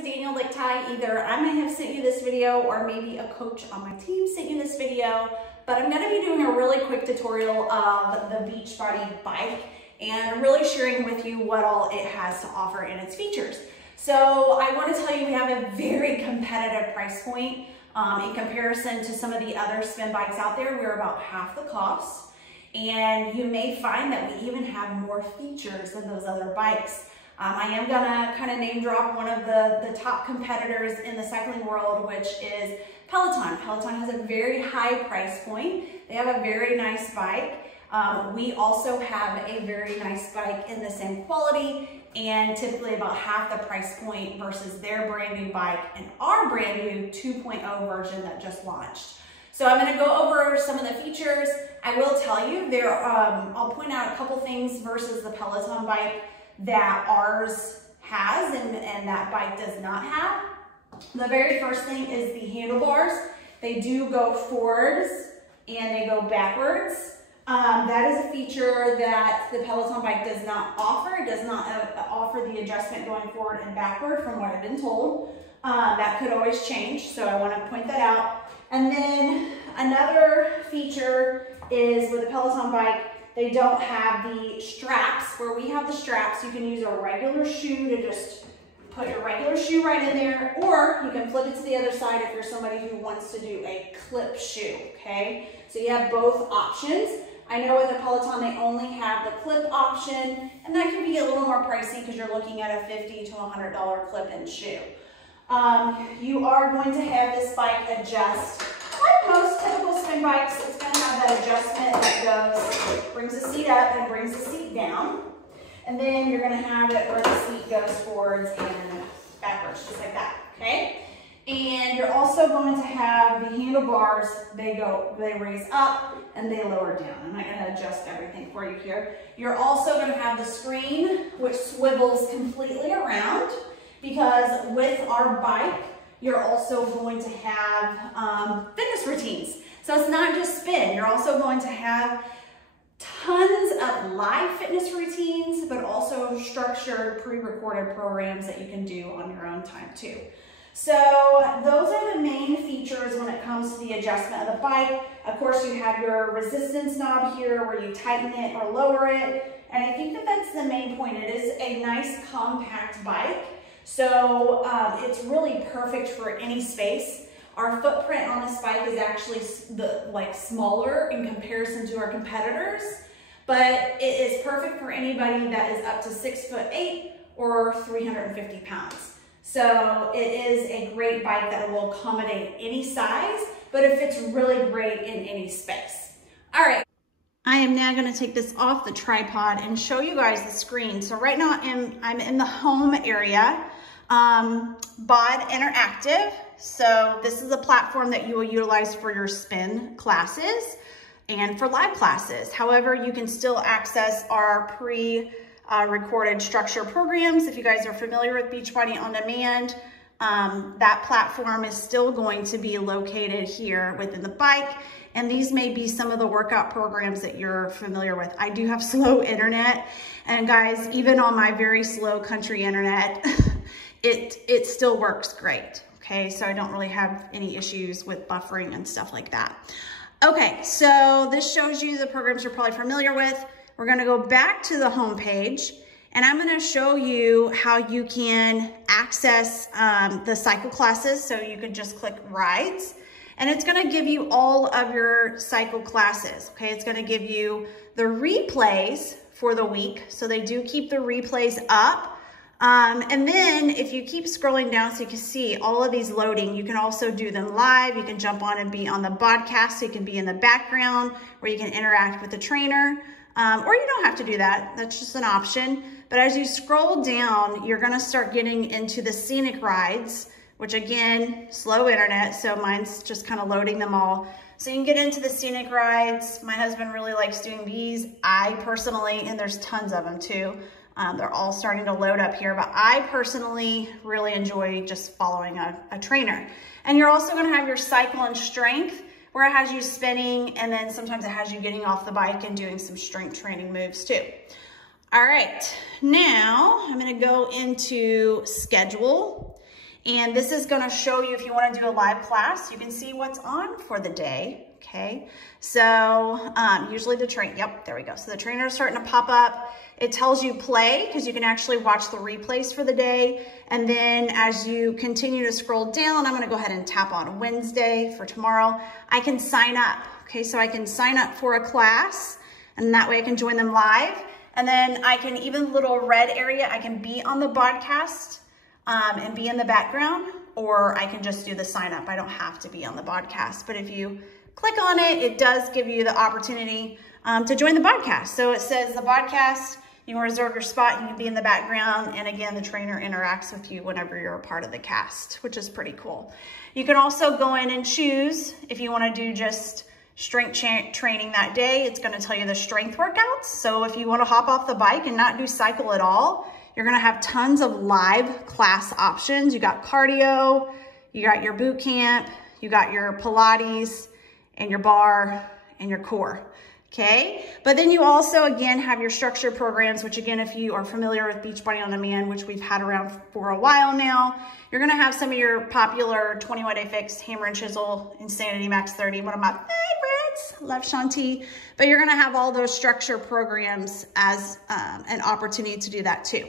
is Daniel Lichtai. Either I may have sent you this video or maybe a coach on my team sent you this video, but I'm gonna be doing a really quick tutorial of the Beachbody bike and really sharing with you what all it has to offer in its features. So I want to tell you we have a very competitive price point in comparison to some of the other spin bikes out there. We're about half the cost, and you may find that we even have more features than those other bikes. I am gonna kind of name drop one of the top competitors in the cycling world, which is Peloton. Peloton has a very high price point. They have a very nice bike. We also have a very nice bike in the same quality and typically about half the price point versus their brand new bike and our brand new 2.0 version that just launched. So I'm gonna go over some of the features. I will tell you, I'll point out a couple things versus the Peloton bike that ours has and that bike does not have. The very first thing is the handlebars. They do go forwards and they go backwards. That is a feature that the Peloton bike does not offer. It does not offer the adjustment going forward and backward from what I've been told. That could always change, so I want to point that out. And then another feature is with the Peloton bike, they don't have the straps. Where we have the straps, you can use a regular shoe to just put your regular shoe right in there, or you can flip it to the other side if you're somebody who wants to do a clip shoe, okay? So you have both options. I know with the Peloton, they only have the clip option, and that can be a little more pricey because you're looking at a $50 to $100 clip-in shoe. You are going to have this bike adjust. Like most typical spin bikes, it's going to have that adjustment that goes, brings the seat up and brings the seat down. And then you're going to have it where the seat goes forwards and backwards, just like that, okay? And you're also going to have the handlebars, they raise up and they lower down. I'm not gonna adjust everything for you here. You're also gonna have the screen, which swivels completely around, because with our bike, you're also going to have fitness routines. So it's not just spin, you're also going to have tons of live fitness routines, but also structured, pre-recorded programs that you can do on your own time too. So those are the main features when it comes to the adjustment of the bike. Of course, you have your resistance knob here where you tighten it or lower it. And I think that that's the main point. It is a nice compact bike. So it's really perfect for any space. Our footprint on this bike is actually smaller in comparison to our competitors, but it is perfect for anybody that is up to 6'8" or 350 pounds. So it is a great bike that will accommodate any size, but it fits really great in any space. All right. I am now going to take this off the tripod and show you guys the screen. So right now I'm in the home area, BOD Interactive. So this is a platform that you will utilize for your spin classes and for live classes. However, you can still access our recorded structure programs. If you guys are familiar with Beachbody On Demand, that platform is still going to be located here within the bike. And these may be some of the workout programs that you're familiar with. I do have slow internet, and guys, even on my very slow country internet, it still works great. Okay, so I don't really have any issues with buffering and stuff like that. Okay, so this shows you the programs you're probably familiar with. We're gonna go back to the home page, and I'm gonna show you how you can access the cycle classes. So you can just click rides, and it's gonna give you all of your cycle classes, okay? It's gonna give you the replays for the week. So they do keep the replays up. And then if you keep scrolling down so you can see all of these loading, you can also do them live. You can jump on and be on the podcast, so you can be in the background where you can interact with the trainer. Or you don't have to do that. That's just an option. But as you scroll down, you're gonna start getting into the scenic rides, which again, slow internet, so mine's just kind of loading them all. So you can get into the scenic rides. My husband really likes doing these. I personally, and there's tons of them too, they're all starting to load up here, but I personally really enjoy just following a trainer. And you're also gonna have your cycle and strength, where it has you spinning, and then sometimes it has you getting off the bike and doing some strength training moves too. All right, now I'm gonna go into schedule, And this is gonna show you if you wanna do a live class, you can see what's on for the day, okay? So usually yep, there we go. So the trainer is starting to pop up. It tells you play, because you can actually watch the replays for the day. And then as you continue to scroll down, I'm gonna go ahead and tap on Wednesday for tomorrow. I can sign up, okay? So I can sign up for a class, and that way I can join them live. And then I can, even the little red area, I can be on the podcast and be in the background, or I can just do the sign up. I don't have to be on the podcast, but if you click on it, it does give you the opportunity to join the podcast. So it says the podcast, you can reserve your spot, you can be in the background, and again, the trainer interacts with you whenever you're a part of the cast, which is pretty cool. You can also go in and choose if you wanna do just strength training that day. It's gonna tell you the strength workouts. So if you wanna hop off the bike and not do cycle at all, you're gonna have tons of live class options. You got cardio, you got your boot camp, you got your Pilates, and your bar, and your core, okay? But then you also, again, have your structured programs, which again, if you are familiar with Beachbody On Demand, which we've had around for a while now, you're gonna have some of your popular 21 Day Fix, Hammer and Chisel, Insanity Max 30, one of my favorites, love Shanti. But you're gonna have all those structured programs as an opportunity to do that too.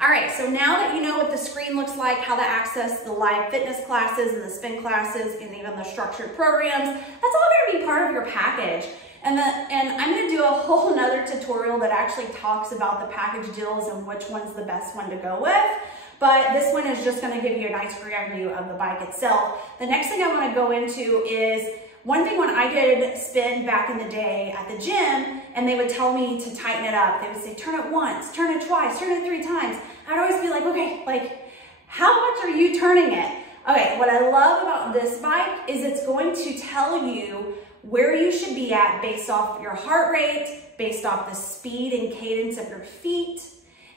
All right, so now that you know what the screen looks like, how to access the live fitness classes and the spin classes and even the structured programs, that's all gonna be part of your package. And I'm gonna do a whole nother tutorial that actually talks about the package deals and which one's the best one to go with. But this one is just gonna give you a nice review of the bike itself. The next thing I wanna go into is, one thing when I did spin back in the day at the gym, and they would tell me to tighten it up, they would say, turn it once, turn it twice, turn it 3 times. I'd always be like, okay, like, how much are you turning it? Okay, what I love about this bike is it's going to tell you where you should be at based off your heart rate, based off the speed and cadence of your feet.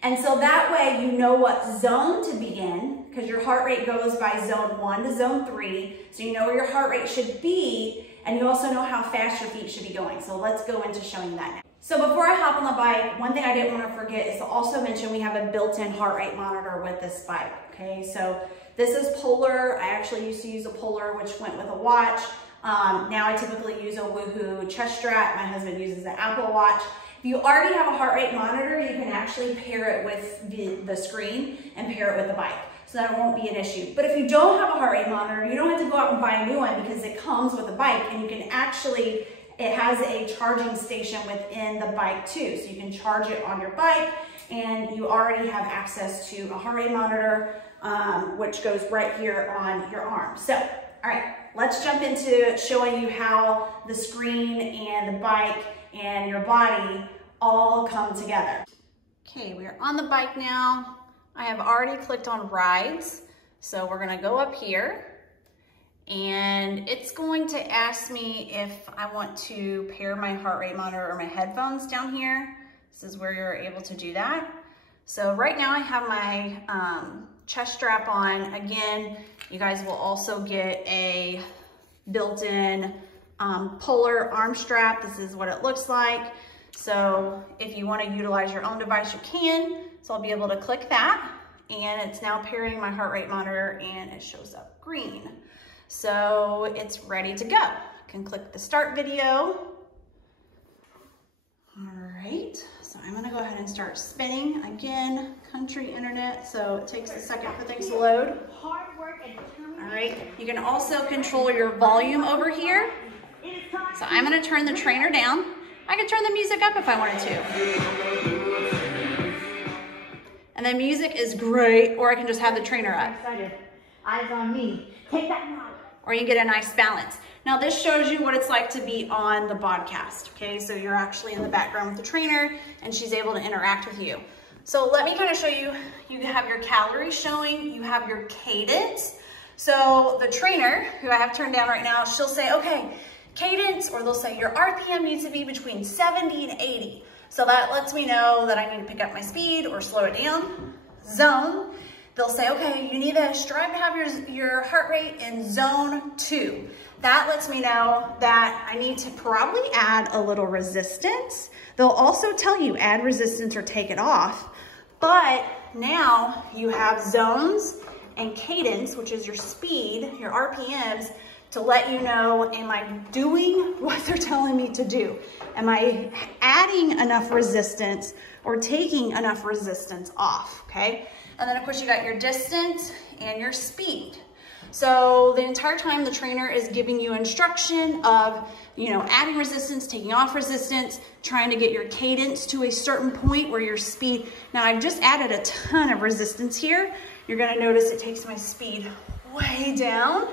And so that way you know what zone to be in, because your heart rate goes by zone 1 to zone 3. So you know where your heart rate should be, and you also know how fast your feet should be going. So let's go into showing that now. So before I hop on the bike, one thing I didn't want to forget is to also mention we have a built-in heart rate monitor with this bike, okay? So this is Polar. I actually used to use a Polar, which went with a watch. Now I typically use a Woohoo chest strap. My husband uses an Apple Watch. If you already have a heart rate monitor, you can actually pair it with the screen and pair it with the bike. So that won't be an issue. But if you don't have a heart rate monitor, you don't have to go out and buy a new one, because it comes with a bike, and you can actually, it has a charging station within the bike too. So you can charge it on your bike, and you already have access to a heart rate monitor, which goes right here on your arm. So, all right, let's jump into showing you how the screen and the bike and your body all come together. Okay, we're on the bike now. I have already clicked on rides. So we're gonna go up here, and it's going to ask me if I want to pair my heart rate monitor or my headphones down here. This is where you're able to do that. So right now I have my chest strap on. Again, you guys will also get a built-in Polar arm strap. This is what it looks like. So if you want to utilize your own device, you can. So I'll be able to click that, and it's now pairing my heart rate monitor, and it shows up green. So it's ready to go. I can click the start video. All right, so I'm gonna go ahead and start spinning. Again, country internet, so it takes a second for things to load. All right, you can also control your volume over here. So I'm gonna turn the trainer down. I can turn the music up if I wanted to. And the music is great, or I can just have the trainer up. Eyes on me. Take that now. Or you get a nice balance. Now this shows you what it's like to be on the podcast, okay? So you're actually in the background with the trainer, and she's able to interact with you. So let me kind of show you, you have your calories showing, you have your cadence. So the trainer, who I have turned down right now, she'll say, okay, cadence, or they'll say your RPM needs to be between 70 and 80. So that lets me know that I need to pick up my speed or slow it down. Zone, they'll say, okay, you need to strive to have your heart rate in zone 2. That lets me know that I need to probably add a little resistance. They'll also tell you add resistance or take it off, but now you have zones and cadence, which is your speed, your RPMs, to let you know, am I doing what they're telling me to do? Am I adding enough resistance or taking enough resistance off, okay? And then of course you got your distance and your speed. So the entire time the trainer is giving you instruction of, you know, adding resistance, taking off resistance, trying to get your cadence to a certain point where your speed, now I've just added a ton of resistance here. You're gonna notice it takes my speed way down,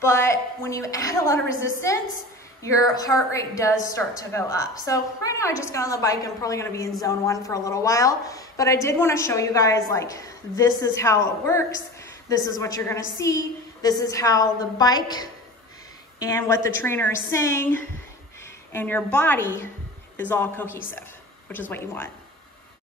but when you add a lot of resistance, your heart rate does start to go up. So right now I just got on the bike. I'm probably gonna be in zone 1 for a little while, but I did wanna show you guys, like, this is how it works. This is what you're gonna see. This is how the bike and what the trainer is saying and your body is all cohesive, which is what you want.